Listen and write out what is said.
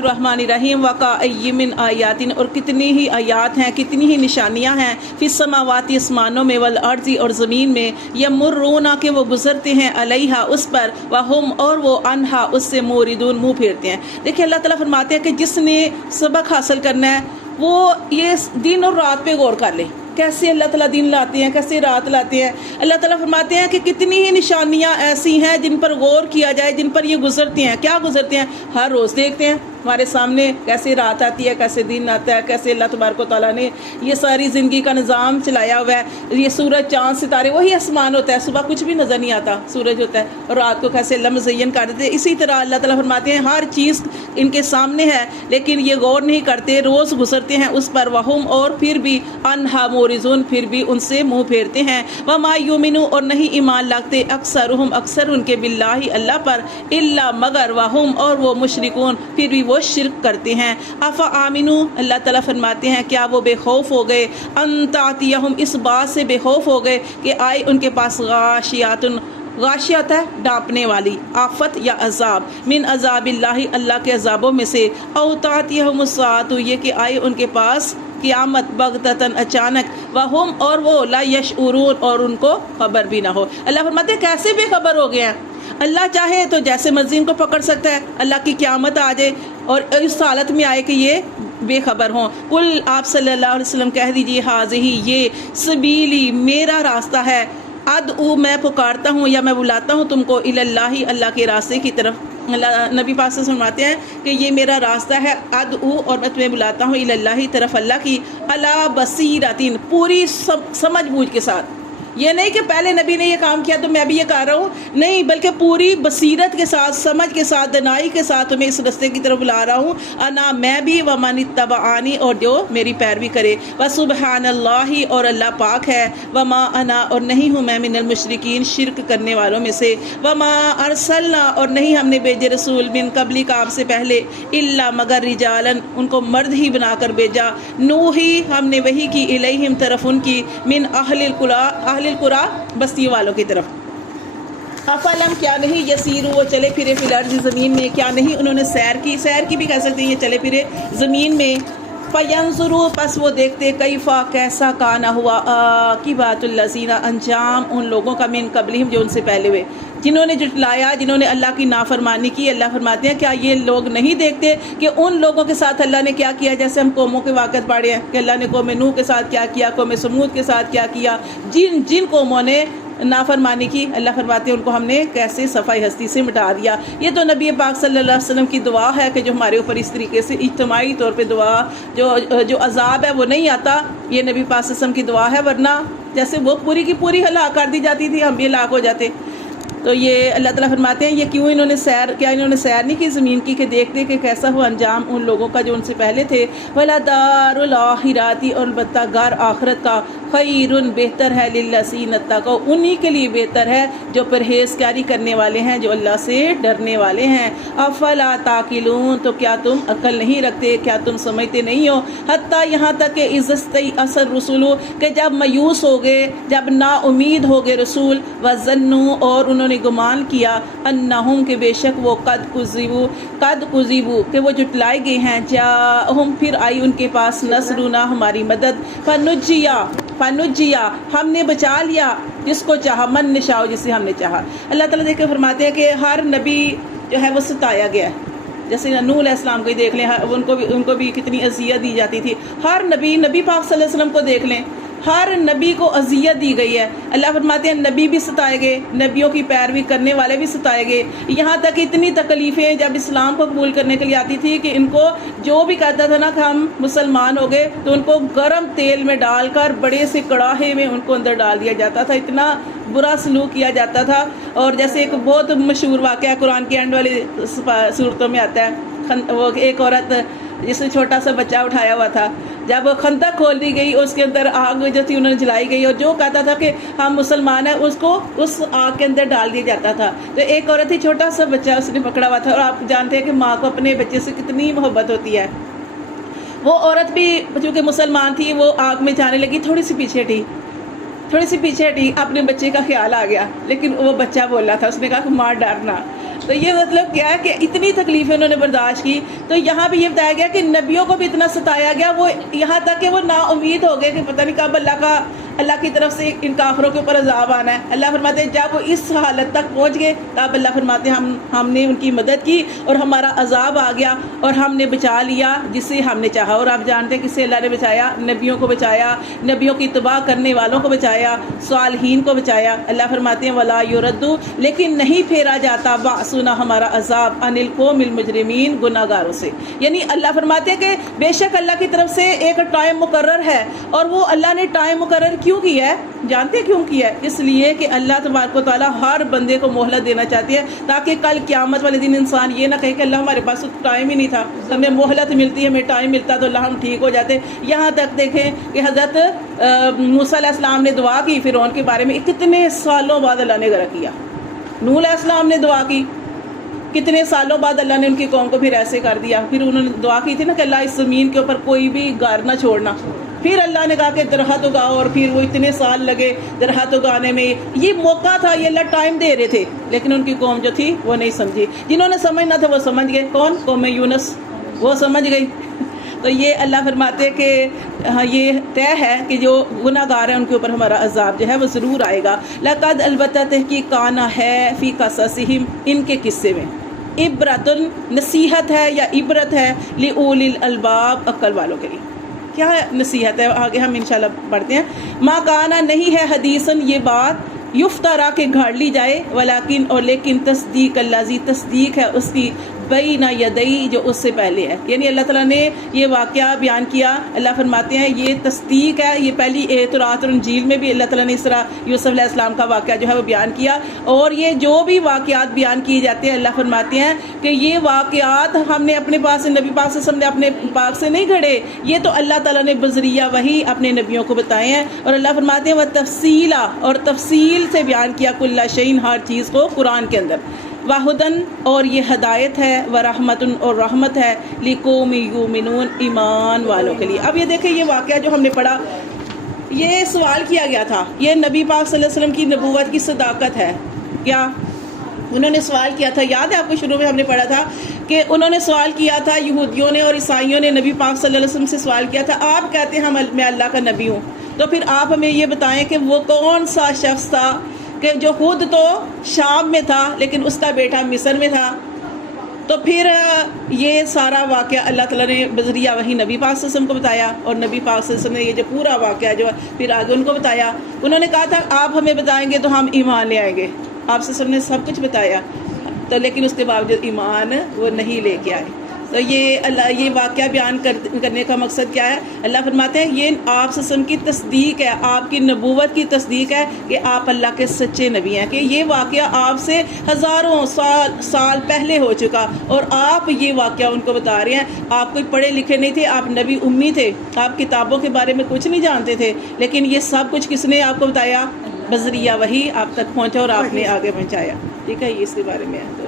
रहमान वक़ाअय्यिम मिन आयातिन, और कितनी ही आयात हैं, कितनी ही निशानियाँ हैं, फिस समावाति आसमानों में, वल अर्ज़ी और ज़मीन में, यमुर्रूना के वो गुज़रते हैं, अलैहा उस पर, वहुम और वो अनहा उससे मोरिदून मुँह फेरते हैं। देखिए अल्लाह ताला फरमाते हैं कि जिसने सबक हासिल करना है वो ये दिन और रात पे गौर कर ले, कैसे अल्लाह ताला दिन लाते हैं, कैसे रात लाते हैं। अल्लाह ताला फरमाते हैं कि कितनी ही निशानियाँ ऐसी हैं जिन पर गौर किया जाए, जिन पर ये गुजरते हैं। क्या गुजरते हैं? हर रोज़ देखते हैं हमारे सामने कैसे रात आती है, कैसे दिन आता है, कैसे अल्लाह तबारक व तआला ने ये सारी ज़िंदगी का निज़ाम चलाया हुआ है। ये सूरज चाँद सितारे वही आसमान होता है, सुबह कुछ भी नज़र नहीं आता, सूरज होता है, और रात को कैसे अल्लाह मुज़य्यन कर देते हैं। इसी तरह अल्लाह ताला फरमाते हैं हर चीज़ इनके सामने है लेकिन ये गौर नहीं करते, रोज़ गुजरते हैं उस पर, वहुम और फिर भी अनहा मोरिज़ून, फिर भी उनसे मुँह फेरते हैं। वमा युमिनु और नहीं ईमान लाते, अक्सरुहुम अक्सर उनके बिल्लाहि अल्लाह पर, इल्ला मगर, वहुम और वो मुशरिकून फिर भी वो शिरक करते हैं। अफ़ा आमिनु अल्लाह ताला फरमाते हैं क्या वो बेखौफ हो गए, अंतातियहुम इस बात से बेखौफ हो गए कि आए उनके पास गाशियातुन, गाशियत है डांपने वाली, आफत या अजाब, मिन अजाबिल्लाहि अल्लाह के अजाबों में से, औतातियहुमुस्साअतु ये कि आए उनके पास क़यामत बगततन अचानक, वहुम और वो ला यशउरून और उनको खबर भी ना हो। अल्लाह फरमाते हैं कैसे बेखबर हो गए हैं। अल्लाह चाहे तो जैसे मर्जी इनको पकड़ सकता है, अल्लाह की क़यामत आ जाए और इस हालत में आए कि ये बेखबर हों। कुल आप सल्लल्लाहु अलैहि वसल्लम कह दीजिए हाज़िही ये सबीली मेरा रास्ता है, अदऊ मैं पुकारता हूँ या मैं बुलाता हूँ तुमको, इलल्लाही अल्लाह के रास्ते की तरफ। नबी पाक से फरमाते हैं कि ये मेरा रास्ता है, अदऊ और मैं तुम्हें बुलाता हूँ इलल्लाही तरफ अल्लाह की, अला बसीरतिन पूरी समझ बूझ के साथ। ये नहीं कि पहले नबी ने ये काम किया तो मैं भी ये कर रहा हूँ, नहीं, बल्कि पूरी बसीरत के साथ, समझ के साथ, दनाई के साथ तुम्हें इस रास्ते की तरफ बुला रहा हूँ। अना मैं भी, व मन इत्तबाअनी और जो मेरी पैरवी करे, व सुबहानल्लाहि और अल्लाह पाक है, व मा अना और नहीं हूँ मैं मिनल मुशरिकीन शिरक करने वालों में से, व मा अरसलना और नहीं हमने भेजे रसूल मिन कबली का आपसे पहले, इल्ला मगर रिजालन उनको मर्द ही बनाकर भेजा, नूही हमने वही की, इलैहिम तरफ उनकी, मिन अहलिल कुरा बस्तियों वालों की तरफ। अफलम क्या नहीं यसीरू वो चले फिरे फिलर्ज़ ज़मीन में, क्या नहीं उन्होंने सैर की भी कह सकते हैं ये चले फिरे ज़मीन में। फयंजुरू पस वो देखते, कैफ़ा कैसा काना हुआ, आकिबातुल लज़ीना अंजाम उन लोगों का, मिन कबलिहिम जो उनसे पहले हुए, जिन्होंने जुटलाया, जिन्होंने अल्लाह की नाफरमानी की। अल्लाह फरमाते हैं क्या ये लोग नहीं देखते कि उन लोगों के साथ अल्लाह ने क्या किया। जैसे हम कौमों के वाक़िअत पढ़े हैं कि अल्लाह ने कौम नूह के साथ क्या किया, कौम समूद के साथ क्या किया, जिन कौमों ने नाफरमानी की, अल्लाह फरमाते हैं उनको हमने कैसे सफ़ाई हस्ती से मिटा दिया। ये तो नबी पाक सल्लल्लाहु अलैहि वसल्लम की दुआ है कि जो हमारे ऊपर इस तरीके से इज्तिमाई तौर पे दुआ जो अजाब है वो नहीं आता, ये नबी पाक सल्लल्लाहु अलैहि वसल्लम की दुआ है, वरना जैसे वो पूरी की पूरी हलाक कर दी जाती थी हम भी हलाक हो जाते। तो ये अल्लाह ताला फरमाते हैं ये क्यों इन्होंने सैर नहीं की ज़मीन की कि देखते कि कैसा हो अंजाम उन लोगों का जो उनसे पहले थे। वला दारुल आखिराती और अलबत्ता घर आखिरत का, खैरुन बेहतर है, लिल्लज़ीना तक़ौ उन्हीं के लिए बेहतर है जो परहेज़गारी करने वाले हैं, जो अल्लाह से डरने वाले हैं। अफ़ला ताक़िलून तो क्या तुम अक्ल नहीं रखते, क्या तुम समझते नहीं हो। हत्ता यहाँ तक कि इज़्ज़तई असर रसूलु कि जब मायूस हो गए, जब ना उम्मीद हो गए रसूल, वज़न्नु और उन्होंने गुमान किया, अन्नहुम के बेशक वो कद कुज़िबू के वो जुटलाए गए हैं, जाहुम फिर आई उनके पास नसरुना हमारी मदद, फनुजिया हमने बचा लिया जिसको चाहा, मन निशाओ जिसे हमने चाहा। अल्लाह ताला देख के फरमाते हैं कि हर नबी जो है वो सताया गया है। जैसे नूह अलैहिस्सलाम को ही देख लें, उनको भी कितनी अज़ियत दी जाती थी। हर नबी पाक सल्लल्लाहु अलैहि वसल्लम को देख लें, हर नबी को अजियत दी गई है। अल्लाह फरमाते हैं नबी भी सताए गए, नबियों की पैरवी करने वाले भी सताए गए। यहाँ तक इतनी तकलीफ़ें जब इस्लाम को कबूल करने के लिए आती थी कि इनको जो भी कहता था ना कि हम मुसलमान हो गए, तो उनको गर्म तेल में डालकर बड़े से कड़ाहे में उनको अंदर डाल दिया जाता था, इतना बुरा सलूक किया जाता था। और जैसे एक बहुत मशहूर वाक़या कुरान के एंड वाली सूरतों में आता है, वो एक औरत जिसने छोटा सा बच्चा उठाया हुआ था, जब वो खंदक खोल दी गई उसके अंदर आग जो थी उन्होंने जलाई गई, और जो कहता था कि हम मुसलमान हैं उसको उस आग के अंदर डाल दिया जाता था। तो एक औरत थी, छोटा सा बच्चा उसने पकड़ा हुआ था, और आप जानते हैं कि माँ को अपने बच्चे से कितनी मोहब्बत होती है। वो औरत भी चूँकि मुसलमान थी, वो आग में जाने लगी, थोड़ी सी पीछे हटी, अपने बच्चे का ख्याल आ गया, लेकिन वो बच्चा बोला था, उसने कहा कि माँ डरना। تو یہ مطلب کیا ہے کہ اتنی تکلیفیں انہوں نے برداشت کی. تو یہاں بھی یہ بتایا گیا کہ نبیوں کو بھی اتنا ستایا گیا، وہ یہاں تک کہ وہ نا امید ہو گئے کہ پتہ نہیں کب اللہ کی طرف سے ان کافروں کے اوپر عذاب آنا ہے. اللہ فرماتے ہیں جب وہ اس حالت تک پہنچ گئے تب اللہ فرماتے ہیں ہم نے ان کی مدد کی اور ہمارا عذاب آ گیا اور ہم نے بچا لیا جس سے ہم نے چاہا. اور آپ جانتے ہیں کس سے اللہ نے بچایا؟ نبیوں کو بچایا، نبیوں کی اتباع کرنے والوں کو بچایا، صالحین کو بچایا. اللہ فرماتے ہیں ولا یردو، لیکن نہیں پھیرا جاتا باسنا ہمارا عذاب عن القوم المجرمین، گناہ گاروں سے. یعنی اللہ فرماتے ہیں کہ بے شک اللہ کی طرف سے ایک ٹائم مقرر ہے، اور وہ اللہ نے ٹائم مقرر کیوں کیا ہے؟ جانتے ہیں کیوں کیا ہے؟ اس لیے کہ اللہ تبارک و تعالیٰ ہر بندے کو مہلت دینا چاہتی ہے تاکہ کل قیامت والے دن انسان یہ نہ کہے کہ اللہ ہمارے پاس ٹائم ہی نہیں تھا، ہمیں مہلت ملتی ہے، ہمیں ٹائم ملتا تو اللہ ہم ٹھیک ہو جاتے. یہاں تک دیکھیں کہ حضرت موسیٰ علیہ السلام نے دعا کی فرعون کے بارے میں، کتنے سالوں بعد اللہ نے غرق کیا. نوح علیہ السلام نے دعا کی، کتنے سالوں بعد اللہ نے ان کی قوم کو پھر ایسے کر دیا. پھر انہوں نے دعا کی تھی نا کہ اللہ اس زمین کے اوپر کوئی بھی غار نہ چھوڑنا. پھر اللہ نے کہا کہ درخت اگاؤ، اور پھر وہ اتنے سال لگے درخت اگانے میں. یہ موقع تھا، یہ اللہ ٹائم دے رہے تھے، لیکن ان کی قوم جو تھی وہ نہیں سمجھی. جنہوں نے سمجھنا تھا وہ سمجھ گئے. کون؟ قوم یونس، وہ سمجھ گئی. تو یہ اللہ فرماتے کہ یہ طے ہے کہ جو گناہ گار ہیں ان کے اوپر ہمارا عذاب جو ہے وہ ضرور آئے گا. لقد البتہ تحقیق کانا ہے فی قصصہم، ان کے قصے میں عبرۃ، نصیحت ہے یا عبرت ہے، لأولی الالباب، عقل والوں کے لیے. کیا نصیحت ہے؟ آگے ہم انشاءاللہ پڑھتے ہیں. ما کانا، نہیں ہے، حدیثاً یہ بات، یفترا کے گھاڑ لی جائے، ولیکن اور لیکن تصدیق الذی، تصدیق ہے اس کی، بین یدئی، جو اس سے پہلے ہے. یعنی اللہ تعالیٰ نے یہ واقعہ بیان کیا. اللہ فرماتے ہیں یہ تصدیق ہے. یہ پہلی تورات اور انجیل میں بھی اللہ تعالیٰ نے اس طرح یوسف علیہ السلام کا واقعہ جو ہے وہ بیان کیا. اور یہ جو بھی واقعات بیان کیے جاتے ہیں اللہ فرماتے ہیں کہ یہ واقعات ہم نے اپنے پاس سے، نبی پاک سے، ہم نے اپنے پاک سے نہیں گھڑے، یہ تو اللہ تعالیٰ نے بذریعہ وحی اپنے نبیوں کو بتائے ہیں. اور اللہ فرماتے ہیں وہ تفصیلا، اور تفصیل سے بیان کیا، کل شیء، ہر چیز کو قرآن کے اندر. وہدن، اور یہ ہدایت ہے، ورحمتن، اور رحمت ہے، لقوم یؤمنون، ایمان والوں کے لیے. اب یہ دیکھیں یہ واقعہ جو ہم نے پڑھا، یہ سوال کیا گیا تھا، یہ نبی پاک صلی اللہ علیہ وسلم کی نبوت کی صداقت ہے. کیا انہوں نے سوال کیا تھا؟ یاد ہے آپ کو شروع میں ہم نے پڑھا تھا کہ انہوں نے سوال کیا تھا، یہودیوں نے اور عیسائیوں نے نبی پاک صلی اللہ علیہ وسلم سے سوال کیا تھا. آپ کہتے ہیں میں اللہ کا نبی ہوں، تو پھر آپ ہمیں یہ بتائیں کہ وہ کون سا شخص تھا کہ جو خود تو شام میں تھا لیکن اس کا بیٹا مصر میں تھا. تو پھر یہ سارا واقعہ اللہ تعالیٰ نے بذریعہ وہی نبی پاک صلی اللہ علیہ وسلم کو بتایا، اور نبی پاک صلی اللہ علیہ وسلم نے یہ جو پورا واقعہ جو پھر آگے ان کو بتایا. انہوں نے کہا تھا آپ ہمیں بتائیں گے تو ہم ایمان لے آئیں گے. آپ صلی اللہ علیہ وسلم نے سب کچھ بتایا، تو لیکن اس کے باوجود ایمان وہ نہیں لے کے آئے. تو یہ واقعہ بیان کرنے کا مقصد کیا ہے؟ اللہ فرماتے ہیں یہ آپ صلی اللہ علیہ وسلم کی تصدیق ہے، آپ کی نبوت کی تصدیق ہے کہ آپ اللہ کے سچے نبی ہیں، کہ یہ واقعہ آپ سے ہزاروں سال پہلے ہو چکا، اور آپ یہ واقعہ ان کو بتا رہے ہیں. آپ کوئی پڑھے لکھے نہیں تھے، آپ نبی امی تھے، آپ کتابوں کے بارے میں کچھ نہیں جانتے تھے، لیکن یہ سب کچھ کس نے آپ کو بتایا؟ بذریعہ وحی آپ تک پہنچا اور آپ نے آگے پہنچایا. ٹھیک ہے، یہ اس کے بارے میں ہے.